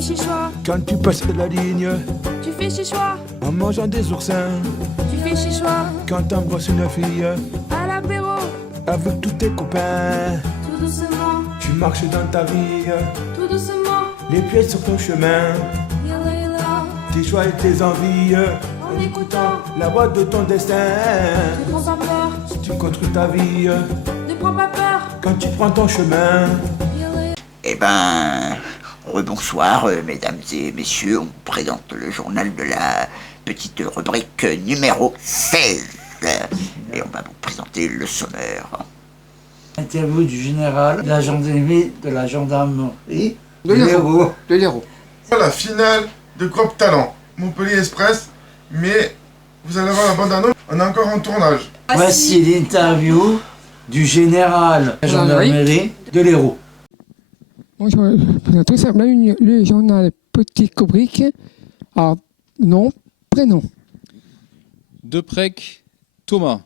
fais chichois. Quand tu passes la ligne, Tu fais chichois. en mangeant des oursins. Tu fais chichois. Quand t'embrasses une fille, À l'apéro. avec tous tes copains. Tout doucement. Tu marches dans ta vie, Tout doucement. les pieds sur ton chemin. Yalla yalla. Tes choix et tes envies, En écoutant. la voix de ton destin. Ne prends pas peur. Si tu construis ta vie, Ne prends pas peur. quand tu prends ton chemin. Yalla yalla. Eh ben, rebonsoir, mesdames et messieurs. On vous présente le journal de la petite rubrique numéro 16. Et on va vous présenter le sommaire. Interview du général de la gendarmerie de la gendarmerie De l'Hérault. De l'Hérault. La finale de Crop Talent, Montpellier Express, mais vous allez voir la bande-annonce, on est encore en tournage. Voici l'interview du général de la gendarmerie de l'Hérault. Bonjour, je présente tout simplement le journal Petite Rubrique. Alors, nom, prénom. Deprec, Thomas.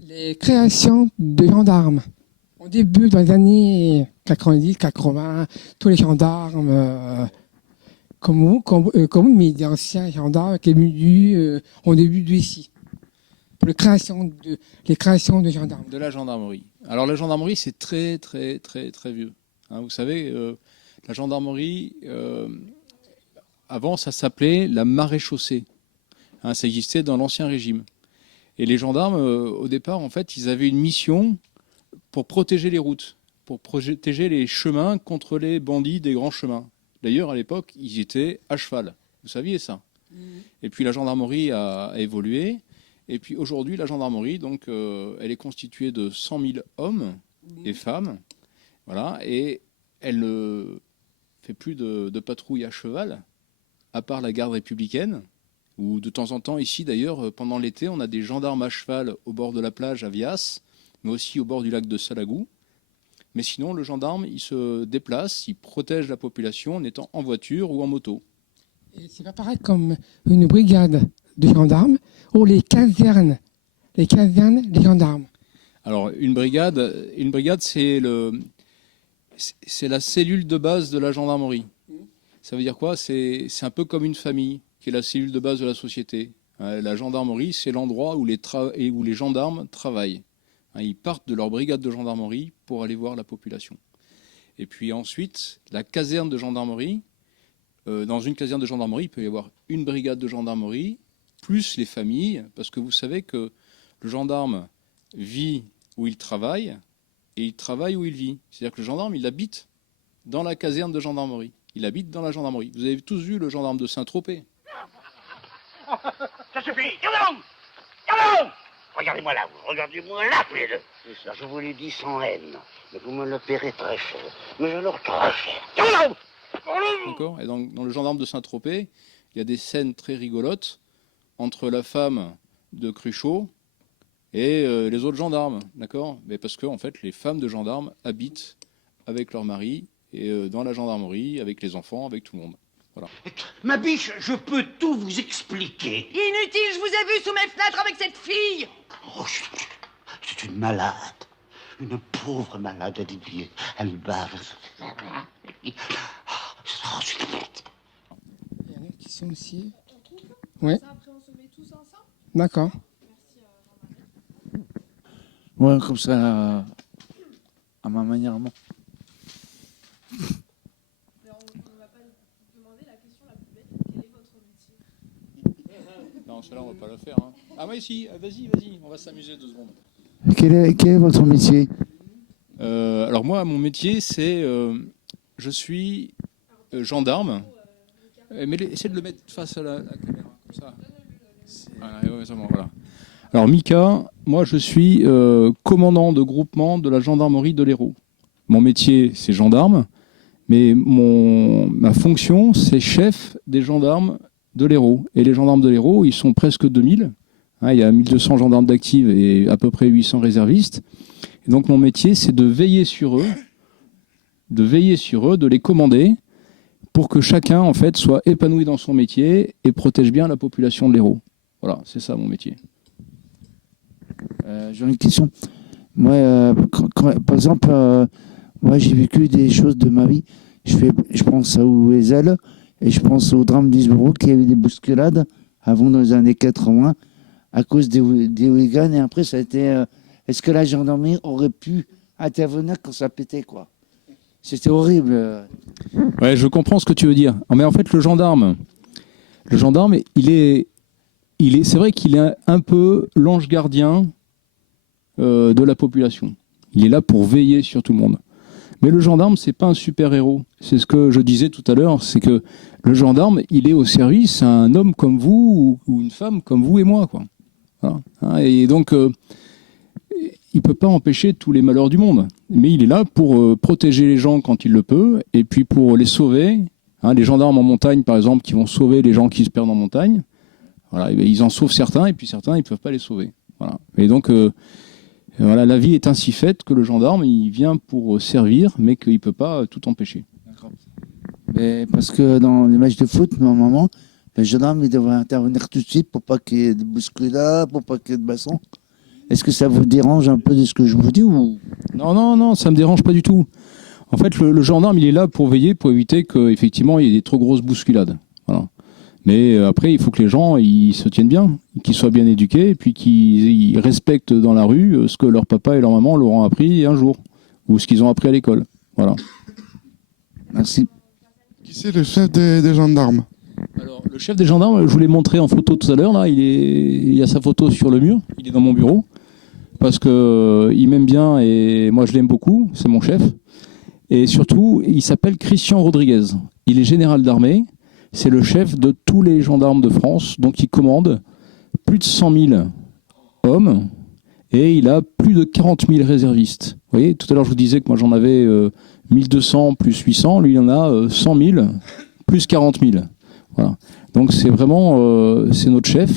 Les créations de gendarmes. Au début, dans les années 90, 80, tous les gendarmes, comme vous, mais des anciens gendarmes qui ont débuté ici. Pour les créations de gendarmes. De la gendarmerie. Alors la gendarmerie, c'est très vieux. Hein, vous savez, la gendarmerie, avant, ça s'appelait la maréchaussée. Hein, ça existait dans l'Ancien Régime. Et les gendarmes, au départ, en fait, ils avaient une mission pour protéger les routes, pour protéger les chemins contre les bandits des grands chemins. D'ailleurs, à l'époque, ils étaient à cheval. Vous saviez ça? Et puis la gendarmerie a évolué. Et puis aujourd'hui, la gendarmerie, donc, elle est constituée de 100 000 hommes et femmes. Voilà, et elle ne fait plus de patrouille à cheval, à part la garde républicaine, où de temps en temps, ici d'ailleurs, pendant l'été, on a des gendarmes à cheval au bord de la plage à Vias, mais aussi au bord du lac de Salagou. Mais sinon, le gendarme, il se déplace, il protège la population en étant en voiture ou en moto. Et c'est pas pareil comme une brigade de gendarmes ou les casernes des gendarmes. Alors, une brigade, c'est la cellule de base de la gendarmerie. Ça veut dire quoi? C'est un peu comme une famille, qui est la cellule de base de la société. La gendarmerie, c'est l'endroit où les gendarmes travaillent. Ils partent de leur brigade de gendarmerie pour aller voir la population. Et puis ensuite, la caserne de gendarmerie. Dans une caserne de gendarmerie, il peut y avoir une brigade de gendarmerie, plus les familles, parce que vous savez que le gendarme vit où il travaille, et il travaille où il vit. C'est-à-dire que le gendarme, il habite dans la caserne de gendarmerie. Il habite dans la gendarmerie. Vous avez tous vu le gendarme de Saint-Tropez? Ça suffit. Yalom. Regardez-moi là, tous les deux. Je vous l'ai dit sans haine, mais vous me le paierez très cher. Mais alors très cher. Yalom. D'accord. Et dans le gendarme de Saint-Tropez, il y a des scènes très rigolotes entre la femme de Cruchot et les autres gendarmes, d'accord? Mais parce que en fait, les femmes de gendarmes habitent avec leur mari et dans la gendarmerie, avec les enfants, avec tout le monde. Voilà. Ma biche, je peux tout vous expliquer. Inutile, je vous ai vu sous mes fenêtres avec cette fille. Oh, c'est une malade. Une pauvre malade, Didier. Elle bave. Oh, c'est bête. Il y en a qui sont aussi. Oui. D'accord. Ouais, comme ça, à ma manière, moi. Non, celle-là, on va pas la faire. Hein. Ah oui, si, vas-y, on va s'amuser 2 secondes. Quel est votre métier? Alors moi, mon métier, c'est... je suis gendarme. Mais essayez de le mettre face à la caméra, comme ça. Voilà. Alors Mika, moi je suis commandant de groupement de la gendarmerie de l'Hérault. Mon métier, c'est gendarme, mais ma fonction, c'est chef des gendarmes de l'Hérault. Et les gendarmes de l'Hérault, ils sont presque 2000. Il y a 1200 gendarmes d'actifs et à peu près 800 réservistes. Et donc mon métier, c'est de veiller sur eux, de les commander, pour que chacun, en fait, soit épanoui dans son métier et protège bien la population de l'Hérault. Voilà, c'est ça mon métier. J'ai une question. Moi, par exemple, moi, j'ai vécu des choses de ma vie Je pense à Ouézel et je pense au drame d'Isbrook, il y a eu des bousculades avant dans les années 80 à cause des hooligans. Et après, ça a été. Est-ce que la gendarmerie aurait pu intervenir quand ça pétait, quoi? C'était horrible. Ouais, je comprends ce que tu veux dire. Mais en fait, le gendarme, c'est vrai qu'il est un peu l'ange gardien de la population. Il est là pour veiller sur tout le monde. Mais le gendarme, c'est pas un super-héros. C'est ce que je disais tout à l'heure, c'est que le gendarme, il est au service, c'est un homme comme vous ou une femme comme vous et moi, quoi. Voilà. Et donc, il peut pas empêcher tous les malheurs du monde. Mais il est là pour protéger les gens quand il le peut, et puis pour les sauver. Les gendarmes en montagne, par exemple, qui vont sauver les gens qui se perdent en montagne, voilà, ils en sauvent certains, et puis certains, ils peuvent pas les sauver. Voilà. Et donc, voilà, la vie est ainsi faite que le gendarme, il vient pour servir, mais qu'il peut pas tout empêcher. Mais parce que dans les matchs de foot, normalement, le gendarme il devrait intervenir tout de suite pour pas qu'il y ait de bousculades, pour pas qu'il y ait de baston. Est-ce que ça vous dérange un peu de ce que je vous dis ou... Non, ça me dérange pas du tout. En fait, le gendarme, il est là pour veiller, pour éviter qu'effectivement, il y ait des trop grosses bousculades. Voilà. Mais après, il faut que les gens ils se tiennent bien, qu'ils soient bien éduqués, et puis qu'ils respectent dans la rue ce que leur papa et leur maman leur ont appris un jour, ou ce qu'ils ont appris à l'école. Voilà. Merci. Qui c'est le chef des gendarmes? Alors, le chef des gendarmes, je vous l'ai montré en photo tout à l'heure, là, il y a sa photo sur le mur, il est dans mon bureau, parce qu'il m'aime bien et moi je l'aime beaucoup, c'est mon chef. Et surtout, il s'appelle Christian Rodriguez. Il est général d'armée, c'est le chef de tous les gendarmes de France, donc il commande plus de 100 000 hommes et il a plus de 40 000 réservistes. Vous voyez, tout à l'heure je vous disais que moi j'en avais 1200 plus 800, lui il en a 100 000 plus 40 000. Voilà. Donc c'est vraiment c'est notre chef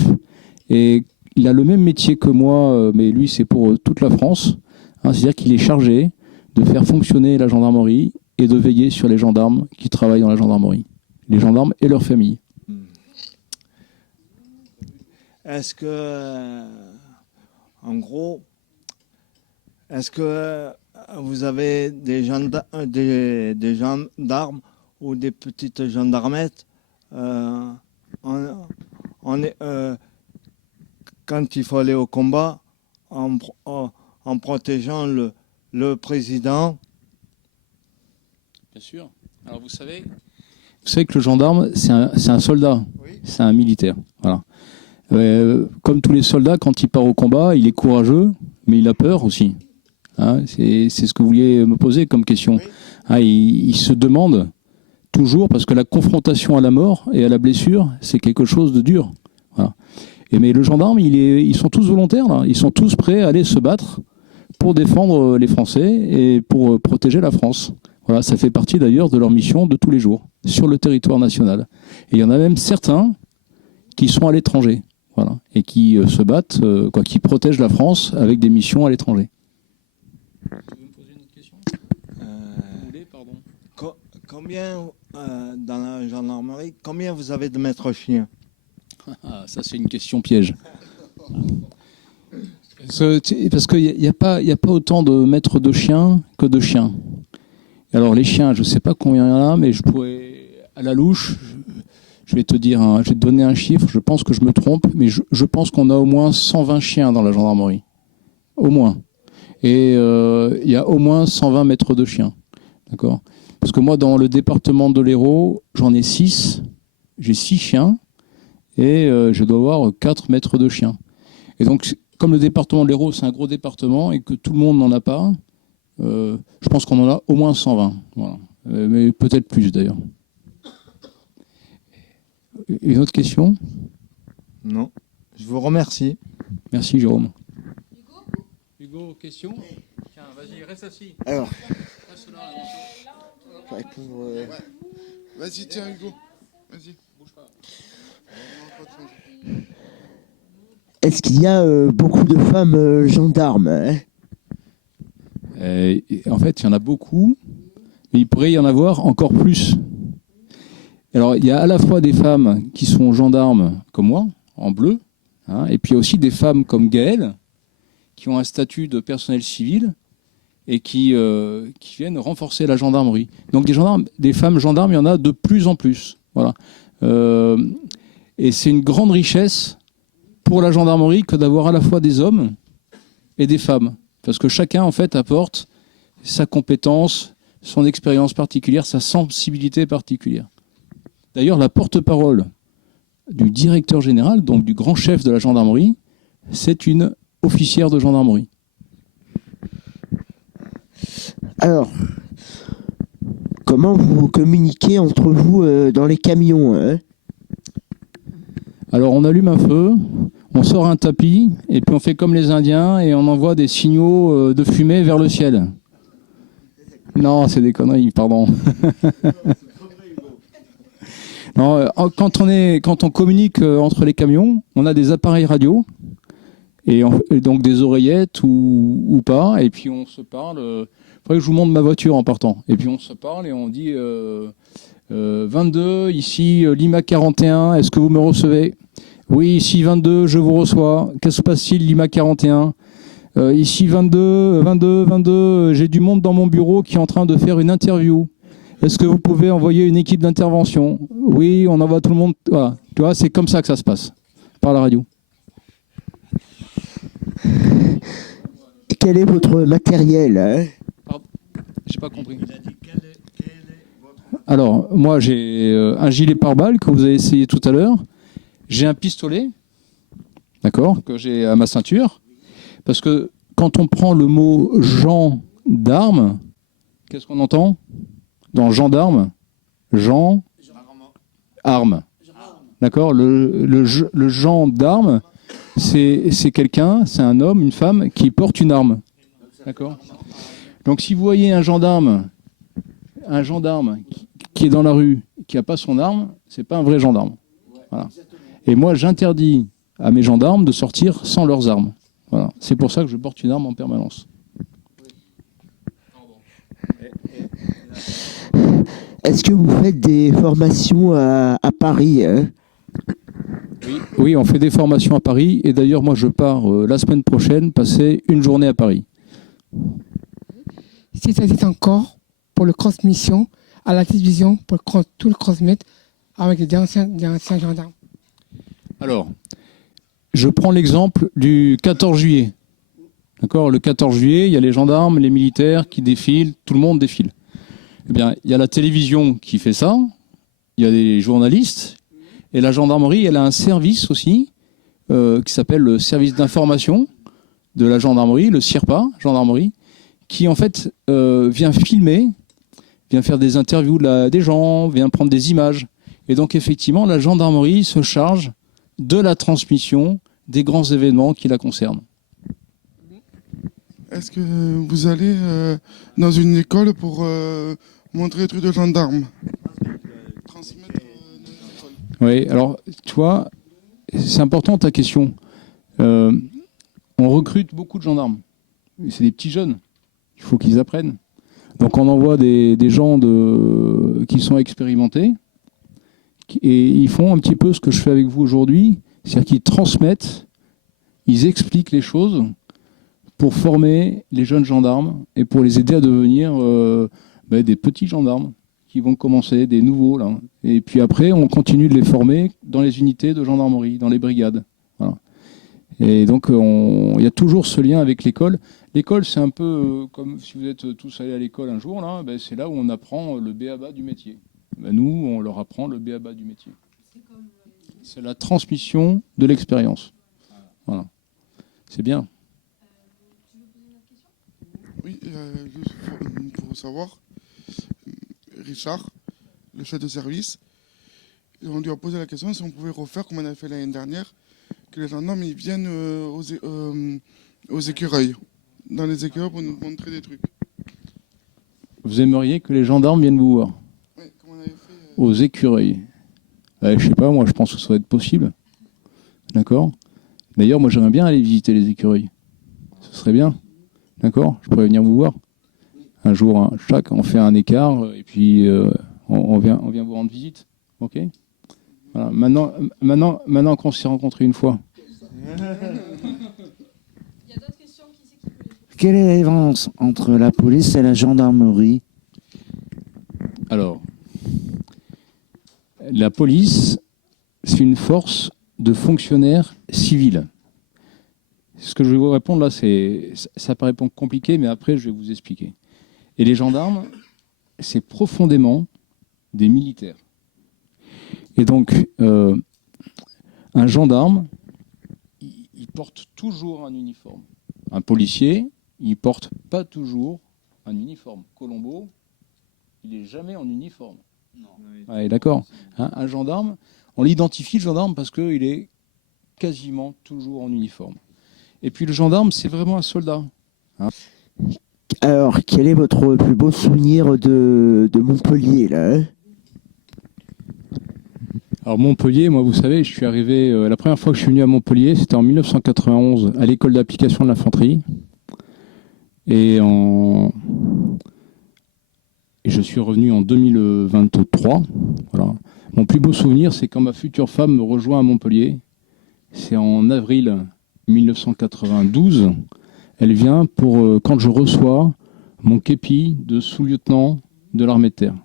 et il a le même métier que moi, mais lui c'est pour toute la France. C'est-à-dire qu'il est chargé de faire fonctionner la gendarmerie et de veiller sur les gendarmes qui travaillent dans la gendarmerie. Les gendarmes et leurs familles. Est-ce que, en gros, est-ce que vous avez des gendarmes ou des petites gendarmettes quand il faut aller au combat en protégeant le président? Bien sûr. Alors vous savez que le gendarme, c'est un soldat, oui. C'est un militaire. Voilà. Comme tous les soldats, quand il part au combat, il est courageux, mais il a peur aussi. C'est ce que vous vouliez me poser comme question. Oui. Il se demande toujours, parce que la confrontation à la mort et à la blessure, c'est quelque chose de dur. Voilà. Mais le gendarme, ils sont tous volontaires, là. Ils sont tous prêts à aller se battre pour défendre les Français et pour protéger la France. Voilà, ça fait partie d'ailleurs de leur mission de tous les jours, sur le territoire national. Et il y en a même certains qui sont à l'étranger, voilà, et qui se battent, qui protègent la France avec des missions à l'étranger. Vous pouvez me poser une autre question ? Combien, dans la gendarmerie, combien vous avez de maîtres chiens ? Ça c'est une question piège. Parce qu'il n'y a pas autant de maîtres de chiens que de chiens. Alors les chiens, je ne sais pas combien il y en a, mais je pourrais, à la louche, je vais te donner un chiffre, je pense que je me trompe, mais je pense qu'on a au moins 120 chiens dans la gendarmerie. Au moins. Et il y a au moins 120 maîtres de chiens. D'accord ? Parce que moi, dans le département de l'Hérault, j'en ai 6. J'ai 6 chiens et je dois avoir 4 maîtres de chiens. Et donc, comme le département de l'Hérault, c'est un gros département et que tout le monde n'en a pas, je pense qu'on en a au moins 120. Voilà. Mais peut-être plus d'ailleurs. Une autre question ? Non. Je vous remercie. Merci Jérôme. Hugo, question ? Tiens, vas-y, reste assis. Alors. Reste là. Vas-y, tiens Hugo. Vas-y. Bouge pas. Est-ce qu'il y a beaucoup de femmes gendarmes, hein ? En fait, il y en a beaucoup, mais il pourrait y en avoir encore plus. Alors, il y a à la fois des femmes qui sont gendarmes comme moi, en bleu, et puis aussi des femmes comme Gaëlle, qui ont un statut de personnel civil et qui viennent renforcer la gendarmerie. Donc des femmes gendarmes, il y en a de plus en plus. Voilà. Et c'est une grande richesse pour la gendarmerie que d'avoir à la fois des hommes et des femmes. Parce que chacun, en fait, apporte sa compétence, son expérience particulière, sa sensibilité particulière. D'ailleurs, la porte-parole du directeur général, donc du grand chef de la gendarmerie, c'est une officière de gendarmerie. Alors, comment vous communiquez entre vous dans les camions, hein? Alors, on allume un feu, on sort un tapis, et puis on fait comme les Indiens, et on envoie des signaux de fumée vers le ciel. Non, c'est des conneries, pardon. Non, quand on communique entre les camions, on a des appareils radio, et donc des oreillettes ou pas, et puis on se parle. Il faudrait que je vous montre ma voiture en partant. Et puis on se parle et on dit 22, ici Lima 41, est-ce que vous me recevez? Oui, ici 22, je vous reçois. Qu'est-ce qui se passe-t-il, Lima 41? Ici 22, j'ai du monde dans mon bureau qui est en train de faire une interview. Est-ce que vous pouvez envoyer une équipe d'intervention? Oui, on envoie tout le monde. Voilà. Tu vois, c'est comme ça que ça se passe, par la radio. Quel est votre matériel, hein? Pardon, j'ai pas compris. Alors, moi, j'ai un gilet pare-balles que vous avez essayé tout à l'heure. J'ai un pistolet, d'accord, que j'ai à ma ceinture. Parce que quand on prend le mot gendarme, qu'est-ce qu'on entend dans gendarme? Arme. D'accord. Le gendarme, c'est quelqu'un, c'est un homme, une femme qui porte une arme. D'accord. Donc si vous voyez un gendarme qui est dans la rue, qui n'a pas son arme, c'est pas un vrai gendarme. Voilà. Et moi, j'interdis à mes gendarmes de sortir sans leurs armes. Voilà. C'est pour ça que je porte une arme en permanence. Est-ce que vous faites des formations à Paris, hein? Oui, on fait des formations à Paris. Et d'ailleurs, moi, je pars la semaine prochaine passer une journée à Paris. Si ça existe encore pour le cross-mission à la télévision, pour tout le cross-met avec des anciens gendarmes. Alors, je prends l'exemple du 14 juillet. D'accord, le 14 juillet, il y a les gendarmes, les militaires qui défilent, tout le monde défile. Eh bien, il y a la télévision qui fait ça, il y a des journalistes, et la gendarmerie, elle a un service aussi, qui s'appelle le service d'information de la gendarmerie, le CIRPA, gendarmerie, qui en fait vient filmer, vient faire des interviews des gens, vient prendre des images. Et donc effectivement, la gendarmerie se charge de la transmission des grands événements qui la concernent. Est-ce que vous allez dans une école pour montrer des trucs de gendarmes? Transmettre dans les écoles. Oui, alors tu vois, c'est important ta question. On recrute beaucoup de gendarmes. C'est des petits jeunes. Il faut qu'ils apprennent. Donc on envoie des gens qui sont expérimentés et ils font un petit peu ce que je fais avec vous aujourd'hui, c'est-à-dire qu'ils transmettent, ils expliquent les choses pour former les jeunes gendarmes et pour les aider à devenir des petits gendarmes qui vont commencer, des nouveaux là. Et puis après, on continue de les former dans les unités de gendarmerie, dans les brigades. Voilà. Et donc, il y a toujours ce lien avec l'école. L'école, c'est un peu comme si vous êtes tous allés à l'école un jour, là, c'est là où on apprend le b.a.-ba du métier. Nous, on leur apprend le b.a.-ba du métier. C'est la transmission de l'expérience. Voilà. C'est bien. Oui, juste pour savoir, Richard, le chef de service, on lui a posé la question si on pouvait refaire comme on avait fait l'année dernière, que les gendarmes ils viennent aux écureuils, dans les écureuils pour nous montrer des trucs. Vous aimeriez que les gendarmes viennent vous voir? Oui, comme on avait fait. Aux écureuils. Je sais pas, moi je pense que ça va être possible. D'accord? D'ailleurs, moi j'aimerais bien aller visiter les écureuils. Ce serait bien. D'accord? Je pourrais venir vous voir. Un jour, on fait un écart et puis on vient vous rendre visite. Ok? Voilà. Maintenant qu'on s'est rencontrés une fois. Il y a d'autres questions, qui c'est qui peut les Quelle est la différence entre la police et la gendarmerie? Alors, la police, c'est une force de fonctionnaires civils. Ce que je vais vous répondre là, ça paraît compliqué, mais après, je vais vous expliquer. Et les gendarmes, c'est profondément des militaires. Et donc, un gendarme, il porte toujours un uniforme. Un policier, il ne porte pas toujours un uniforme. Colombo, il n'est jamais en uniforme. Non. Ouais, d'accord. Hein, un gendarme, on l'identifie, le gendarme, parce qu'il est quasiment toujours en uniforme. Et puis le gendarme, c'est vraiment un soldat. Hein. Alors, quel est votre plus beau souvenir de Montpellier, là, hein? Alors Montpellier, moi vous savez, je suis arrivé, la première fois que je suis venu à Montpellier, c'était en 1991 à l'école d'application de l'infanterie. Et je suis revenu en 2023. Voilà. Mon plus beau souvenir, c'est quand ma future femme me rejoint à Montpellier. C'est en avril 1992. Elle vient pour quand je reçois mon képi de sous-lieutenant de l'armée de terre.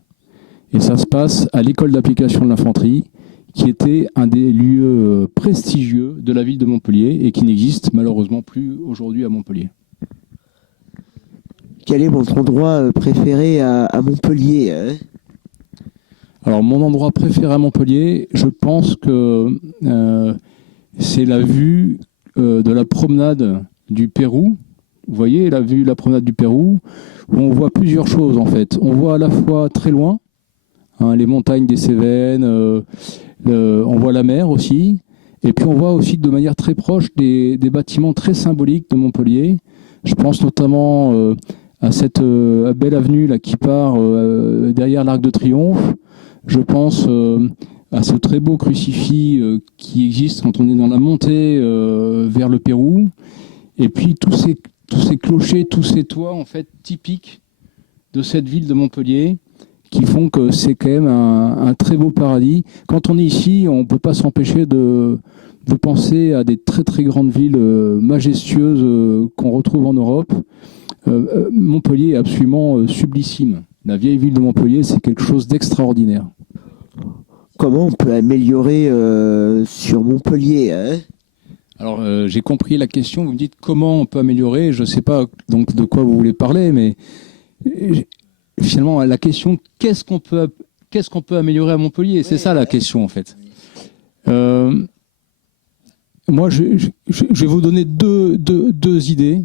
Et ça se passe à l'école d'application de l'infanterie, qui était un des lieux prestigieux de la ville de Montpellier et qui n'existe malheureusement plus aujourd'hui à Montpellier. Quel est votre endroit préféré à Montpellier, hein? Alors mon endroit préféré à Montpellier, je pense que c'est la vue de la promenade du Pérou. Vous voyez la vue de la promenade du Pérou, où on voit plusieurs choses en fait. On voit à la fois très loin, hein, les montagnes des Cévennes, on voit la mer aussi, et puis on voit aussi de manière très proche des bâtiments très symboliques de Montpellier. Je pense notamment à cette belle avenue là, qui part derrière l'Arc de Triomphe. Je pense à ce très beau crucifix qui existe quand on est dans la montée vers le Pérou. Et puis tous ces clochers, tous ces toits en fait typiques de cette ville de Montpellier, qui font que c'est quand même un très beau paradis. Quand on est ici, on ne peut pas s'empêcher de penser à des très très grandes villes majestueuses qu'on retrouve en Europe. Montpellier est absolument sublissime. La vieille ville de Montpellier, c'est quelque chose d'extraordinaire. Comment on peut améliorer sur Montpellier, hein? Alors, j'ai compris la question. Vous me dites comment on peut améliorer. Je ne sais pas donc de quoi vous voulez parler, mais finalement, la question, qu'est-ce qu'on peut améliorer à Montpellier? C'est ça la question, en fait. Moi, je vais vous donner deux idées,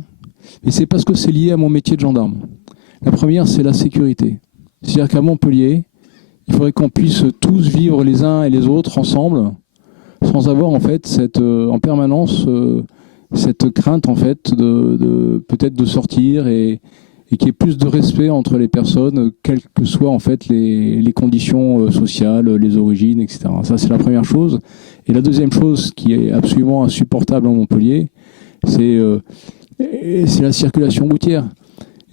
et c'est parce que c'est lié à mon métier de gendarme. La première, c'est la sécurité. C'est-à-dire qu'à Montpellier, il faudrait qu'on puisse tous vivre les uns et les autres ensemble, sans avoir en fait en permanence cette crainte en fait peut-être de sortir et qu'il y ait plus de respect entre les personnes, quelles que soient en fait les conditions sociales, les origines, etc. Ça, c'est la première chose. Et la deuxième chose qui est absolument insupportable en Montpellier, c'est la circulation routière.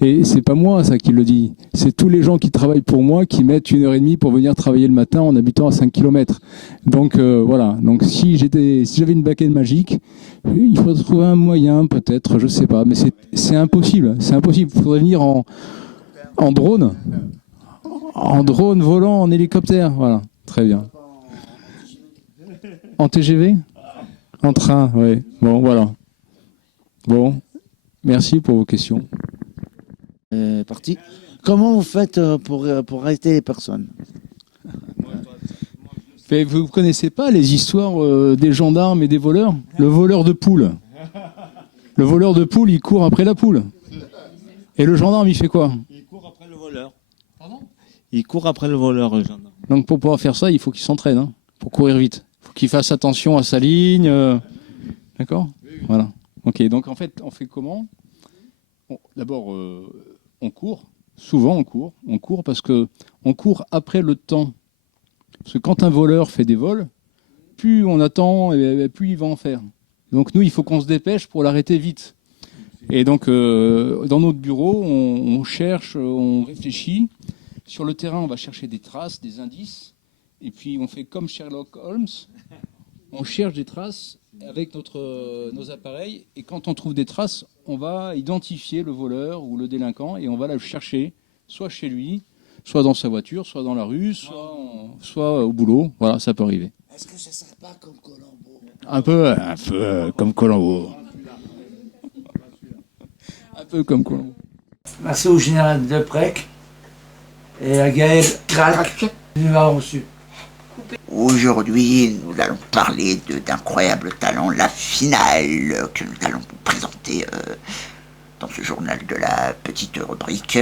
Et c'est pas moi ça qui le dit, c'est tous les gens qui travaillent pour moi qui mettent 1h30 pour venir travailler le matin en habitant à 5 km. Donc voilà, donc si j'avais une baguette magique, il faudrait trouver un moyen peut-être, je sais pas, mais c'est impossible, c'est impossible. Il faudrait venir en drone, volant, en hélicoptère, voilà, très bien. En TGV ? En train, oui. Bon, voilà. Bon, merci pour vos questions. Parti. Comment vous faites pour arrêter les personnes? Mais vous ne connaissez pas les histoires des gendarmes et des voleurs? Le voleur de poule. Le voleur de poule, il court après la poule. Et le gendarme, il fait quoi? Il court après le voleur. Pardon? Il court après le voleur, le gendarme. Donc pour pouvoir faire ça, il faut qu'il s'entraîne, hein, pour courir vite. Il faut qu'il fasse attention à sa ligne. D'accord? Voilà. Ok, donc en fait, on fait comment? D'abord, on court. Souvent, on court parce que on court après le temps. Parce que quand un voleur fait des vols, plus on attend, et plus il va en faire. Donc nous, il faut qu'on se dépêche pour l'arrêter vite. Et donc, dans notre bureau, on cherche, on réfléchit. Sur le terrain, on va chercher des traces, des indices. Et puis, on fait comme Sherlock Holmes. On cherche des traces avec nos appareils, et quand on trouve des traces, on va identifier le voleur ou le délinquant et on va le chercher, soit chez lui, soit dans sa voiture, soit dans la rue, soit au boulot. Voilà, ça peut arriver. Est-ce que ça ne serait pas comme Colombo? Un peu comme Colombo. Un peu comme Colombo. Merci au général Deprec et à Gaël Gralc de m'avoir reçu. Aujourd'hui, nous allons parler d'incroyables talents, la finale que nous allons vous présenter dans ce journal de la petite rubrique.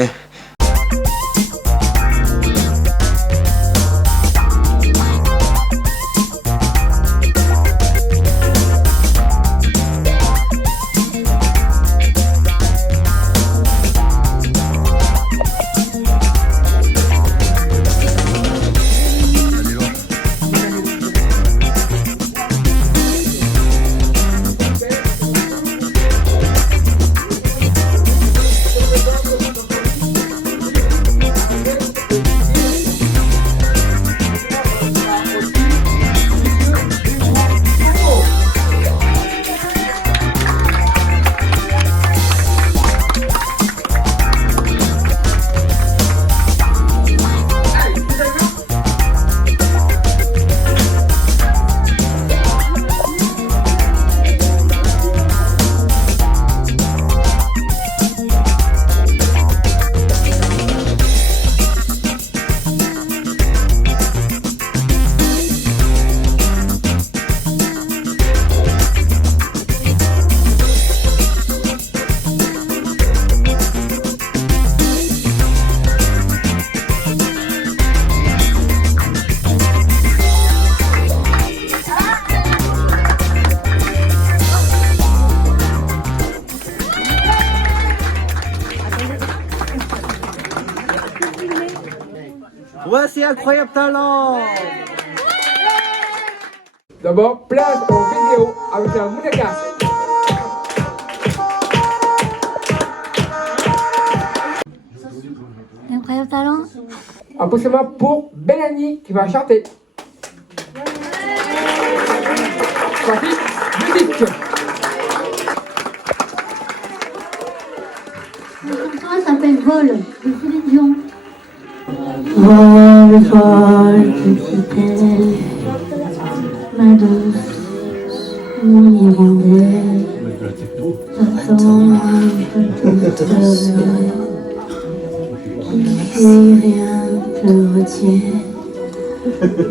Voici Incroyable Talent. D'abord, place en vidéo avec un Mounaka. Incroyable talent. Applaudissements pour Bellani qui va chanter. Parti, musique. La chanson s'appelle Vol de Céline Dion. Vol, vol, petite aile, ma douce, mon hirondelle, j'attends un peu toute heureux, qui rien te retient,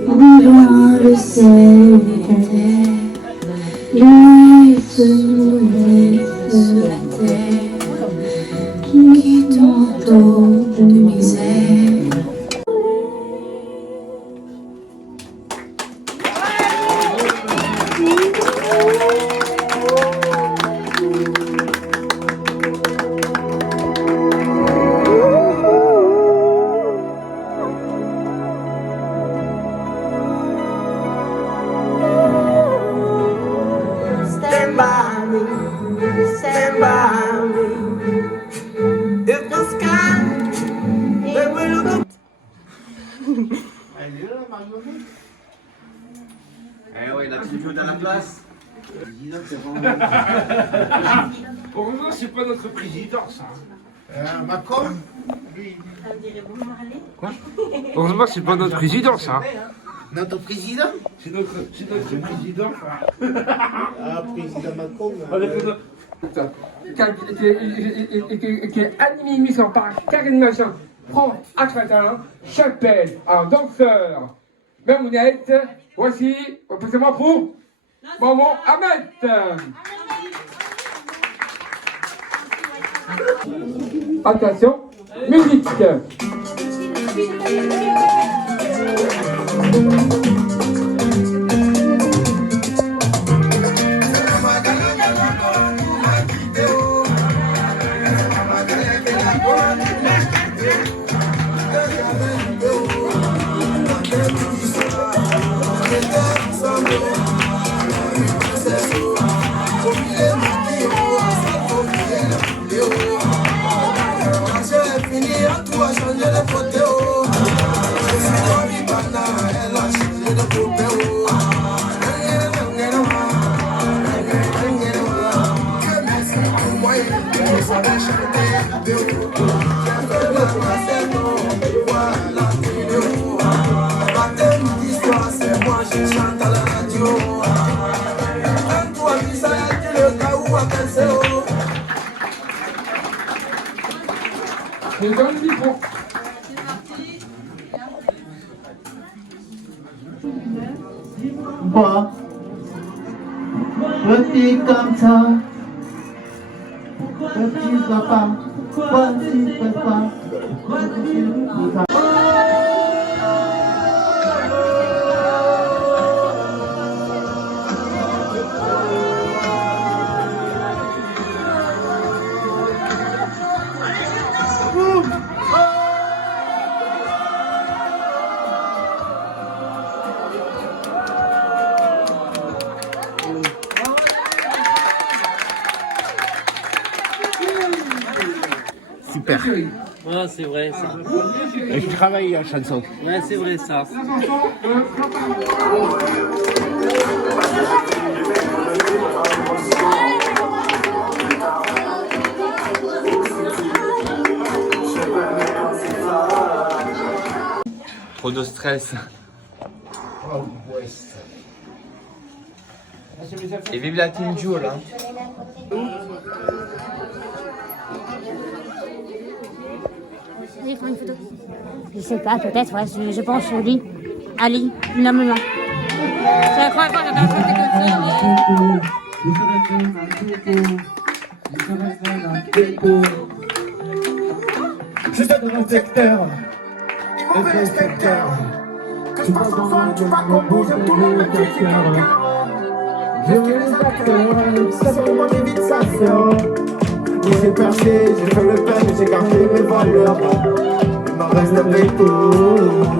rejoins le ciel et ta terre, laisse-nous laisse la terre, qui t'entoure de misère. Stand by me, stand by me. If the sky, it will look. Elle est là, marionnette. Eh ouais, la petite dans la place. Heureusement, c'est pas notre président, ça. Macron, lui. Quoi? Heureusement, c'est pas notre président, ça. Notre président? C'est notre président. Ah, président Macron. Qui est animé par Karim Franck Akfatan, Chapelle, un danseur, Mermounette. Voici, applaudissements pour Maman Ahmed. Attention, musique. Changer les photos. Moi, petit comme ça, petit papa, petit papa, petit papa. Super. Ouais, c'est vrai ça. Et je travaille à chanson. Ouais, c'est vrai ça. Trop de stress. Et vive la Team Joe là. Je sais pas, peut-être, ouais, je pense au lit. Ali, nommément. C'est la première fois que j'entends chanter comme ça. Je suis dans mon secteur, le vrai inspecteur. Que je passe en zone, tu vas qu'on bouge, tout le monde me dit je veux les acteurs, ça c'est mon invitation. J'ai percé, j'ai fait le pain, mais j'ai gardé mes valeurs. Il m'en reste un peu tout,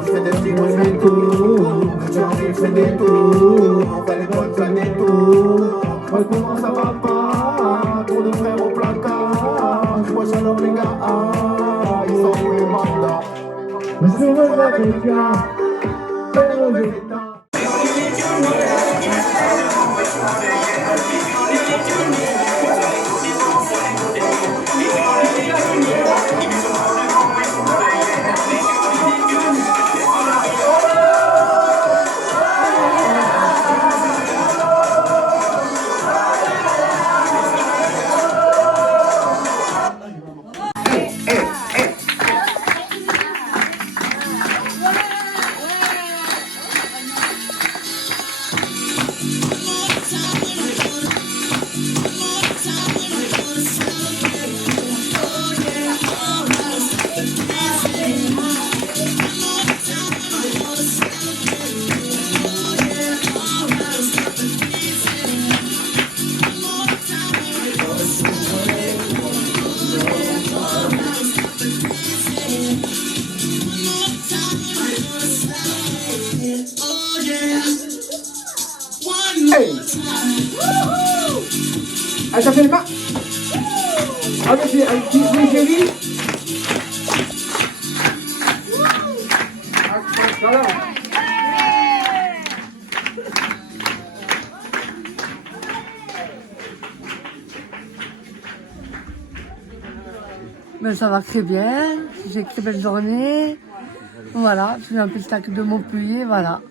je fais des signes, je fais tout. J'ai envie, je fais des tours, on va les bonnes planer et tout. Moi comment ça va pas, trop de frères au placard. Moi j'adore les gars, ils sont où les mandats. Je suis heureux avec les gars, heureux avec les temps. Attention les pas. Avec les chéris. Voilà. Mais ça va très bien, j'ai une très belle journée. Voilà, je fais un petit sac de Montpellier, voilà.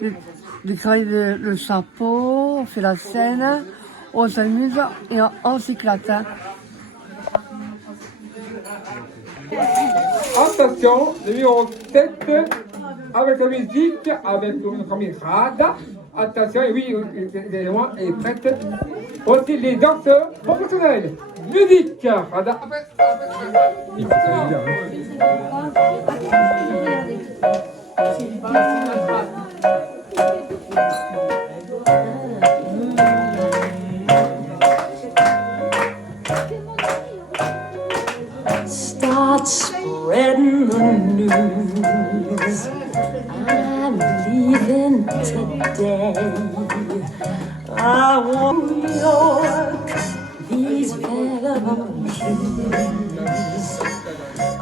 J'ai travaillé le chapeau, on fait la scène, on s'amuse et on s'éclate. Attention, le numéro 7, avec la musique, avec notre ami Rada. Attention, et oui, il est loin et prête. Aussi les danseurs professionnels. Musique, Rada. Start spreading the news. I'm leaving today. I want New York, these vagabond shoes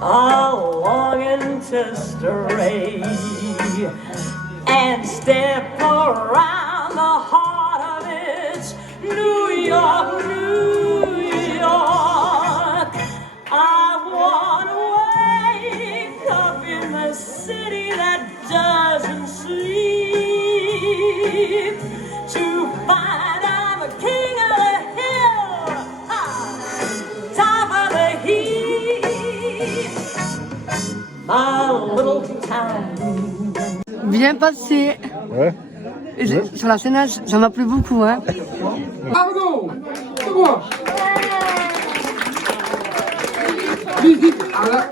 are longing to stray and step around the heart of it, New York, New York. I wanna wake up in the city that doesn't sleep, to find I'm a king of the hill, top of the heap, my little town. Bien passé. Ouais. Et sur la scène, ça m'a plu beaucoup. Hein. Bravo. C'est bon. Visite à la...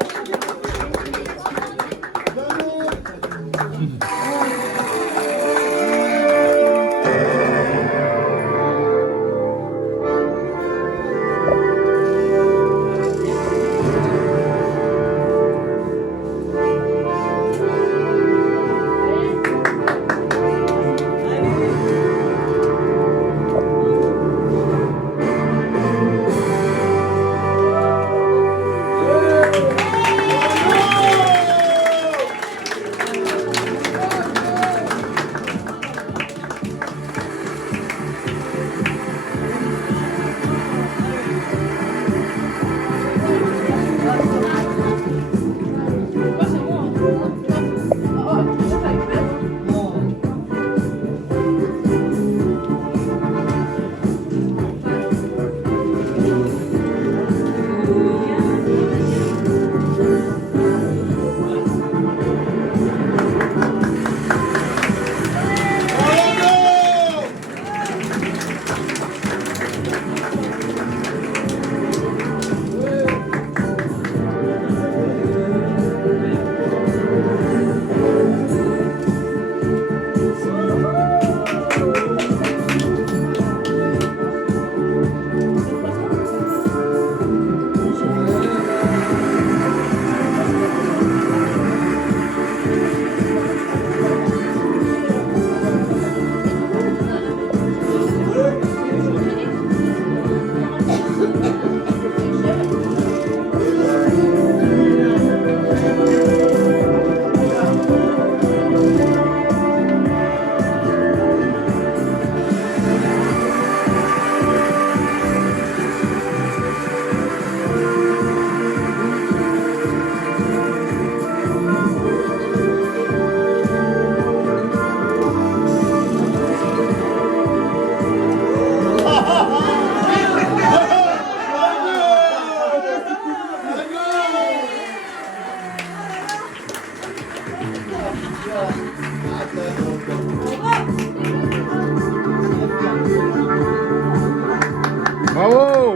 Bravo.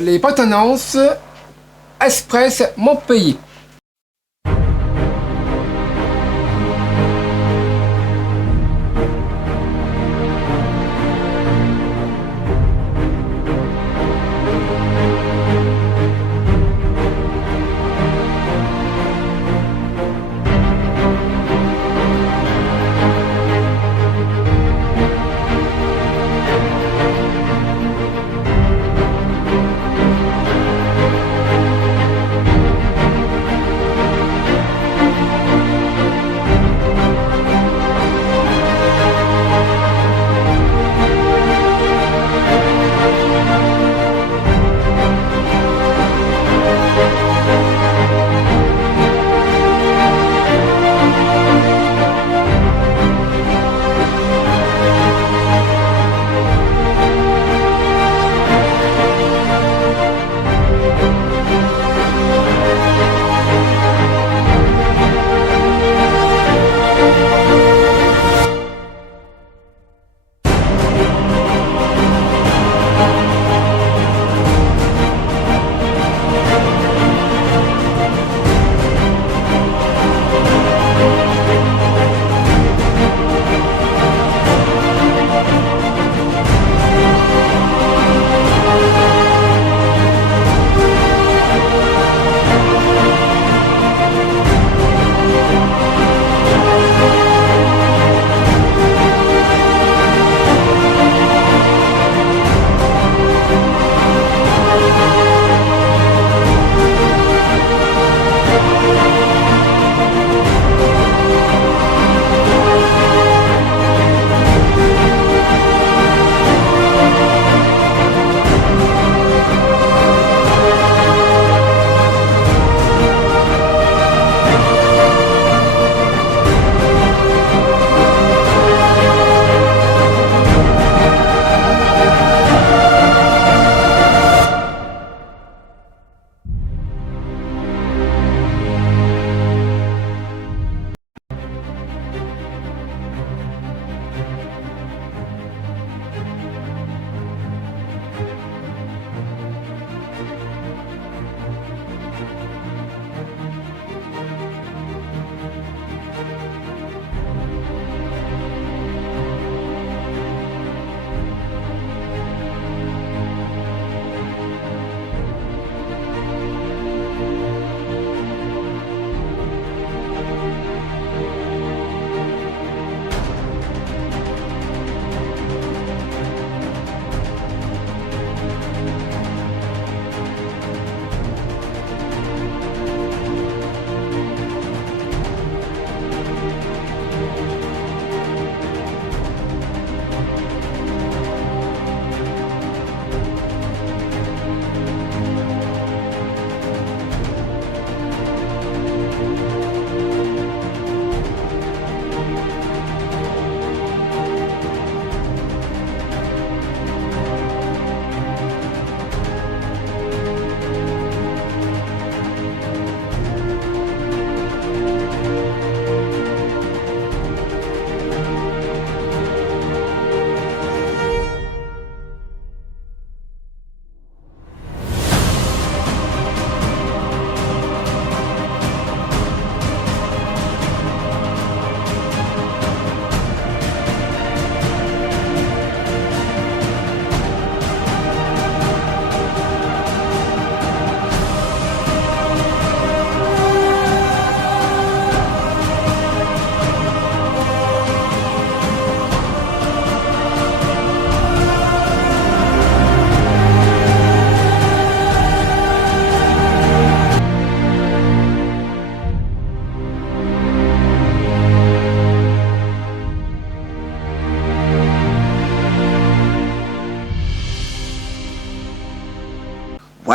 Les Potenances Express Montpellier.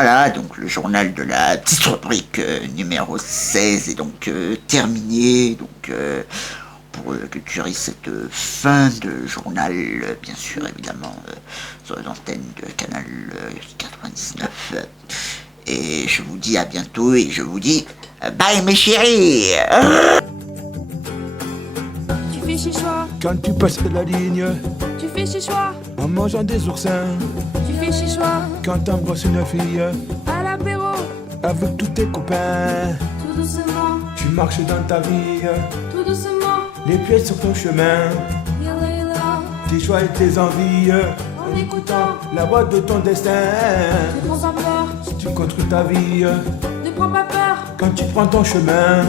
Voilà, donc le journal de la petite rubrique numéro 16 est donc terminé. Donc pour clôturer cette fin de journal, bien sûr, évidemment, sur l'antenne de Canal 99. Et je vous dis à bientôt et je vous dis bye mes chéris. Tu fais chez soi, Quand tu passes la ligne, tu fais chez soi, en mangeant des oursins, tu fais chez soi, quand t'embrasses une fille, à l'apéro, avec tous tes copains, tout doucement, tu marches dans ta vie, tout doucement, les pieds sur ton chemin, yalla yalla, tes choix et tes envies, en écoutant, la voix de ton destin. ne prends pas peur, Si tu construis ta vie, ne prends pas peur, quand tu prends ton chemin,